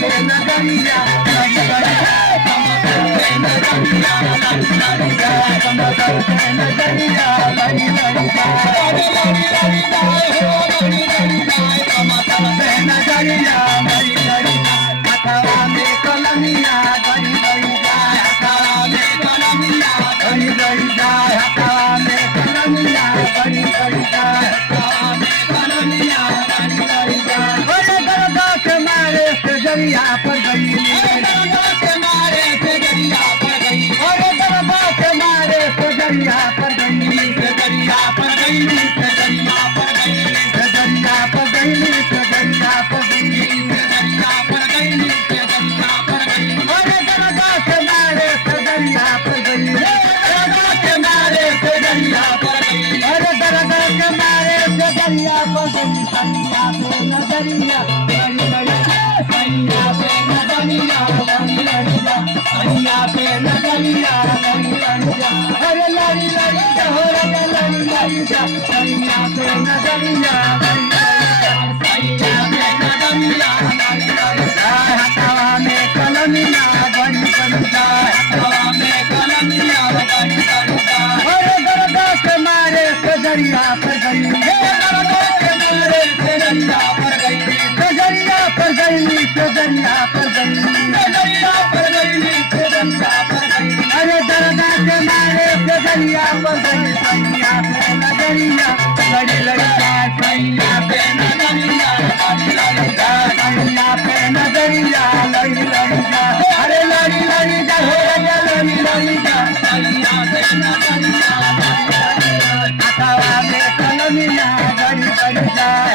पे नजरिया लड़ी लड़ी नजरिया लड़ी लड़ी कमर पे नजरिया लड़ी लड़ी लड़ी लड़ी लड़ी हो लड़ी लड़ी कमर पे नजरिया लड़ी लड़ी हथवा में कलमिया गड़ी गड़ी जाए हथवा में कलमिया गड़ी गड़ी जाए हथवा में कलमिया गड़ी गड़ी जाए हथवा में कलमिया गड़ी गड़ी जाए ओरे दरदा के मारे से दरिया पर गई दरदा के मारे से दरिया पर गई ओरे दरदा के मारे से दरिया पर गई से दरिया पर गई से दरिया पर गई से दरिया पर गई से दरिया पर गई से दरिया पर गई से दरिया पर गई ओरे दरदा के मारे से दरिया पर गई दरदा के मारे से दरिया पर गई अरे दरदा के मारे से दरिया पर गई सैया पे नजरिया लड़ी लड़ी सैया पे नजरिया लड़ी लड़ी सैया पे नजरिया लड़ी लड़ी अरे लड़ी लड़ी हो लड़ी लड़ी सैया पे नजरिया लड़ी सैया पे नजरिया लड़ी लड़ी हथवा में कलमिया बड़ी बड़ी हथवा में कलमिया बड़ी बड़ी अरे दरदा के मारे से दरिया पर गई दरदा के मारे से दरिया पर गई दरिया पर गई दरिया पर गई दरिया पर गई दरिया पर गई अरे दरदा के मारे से दरिया पर गई सैया पे नजरिया लड़ी लड़ी सैया पे नजरिया लड़ी लड़ी सैया पे नजरिया लड़ी लड़ी अरे लड़ी लड़ी हो लड़ी लड़ी सैया पे नजरिया हथवा में कलमिया गड़ी गड़ी जाए